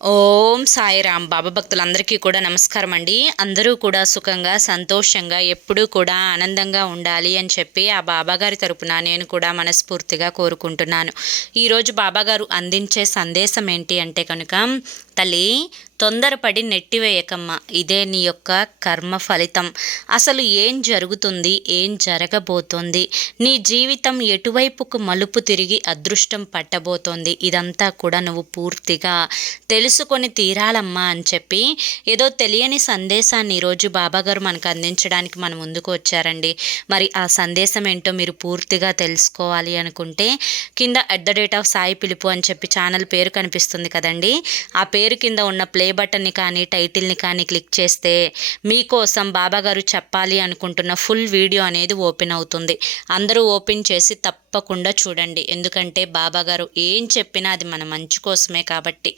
Oh. ఓం సాయిరామ్. బాబా భక్తులందరికీ కూడా నమస్కారం అండి. అందరూ కూడా సుఖంగా సంతోషంగా ఎప్పుడూ కూడా ఆనందంగా ఉండాలి అని చెప్పి ఆ బాబాగారి తరపున నేను కూడా మనస్ఫూర్తిగా కోరుకుంటున్నాను. ఈరోజు బాబాగారు అందించే సందేశం ఏంటి అంటే కనుక తల్లి తొందరపడి నెట్టివేయకమ్మ. ఇదే నీ యొక్క కర్మ ఫలితం. అసలు ఏం జరుగుతుంది? ఏం జరగబోతోంది? నీ జీవితం ఎటువైపుకు మలుపు తిరిగి అదృష్టం పట్టబోతోంది? ఇదంతా కూడా నువ్వు పూర్తిగా తెలుసుకొని తీరాలమ్మా అని చెప్పి ఏదో తెలియని సందేశాన్ని ఈరోజు బాబాగారు మనకు అందించడానికి మన ముందుకు వచ్చారండి. మరి ఆ సందేశం ఏంటో మీరు పూర్తిగా తెలుసుకోవాలి అనుకుంటే కింద at the date of Sai పిలుపు అని చెప్పి ఛానల్ పేరు కనిపిస్తుంది కదండి. ఆ పేరు కింద ఉన్న ప్లే బటన్ని కానీ టైటిల్ని కానీ క్లిక్ చేస్తే మీకోసం బాబాగారు చెప్పాలి అనుకుంటున్న ఫుల్ వీడియో అనేది ఓపెన్ అవుతుంది. అందరూ ఓపెన్ చేసి తప్పకుండా చూడండి. ఎందుకంటే బాబాగారు ఏం చెప్పినా అది మన మంచి కోసమే కాబట్టి.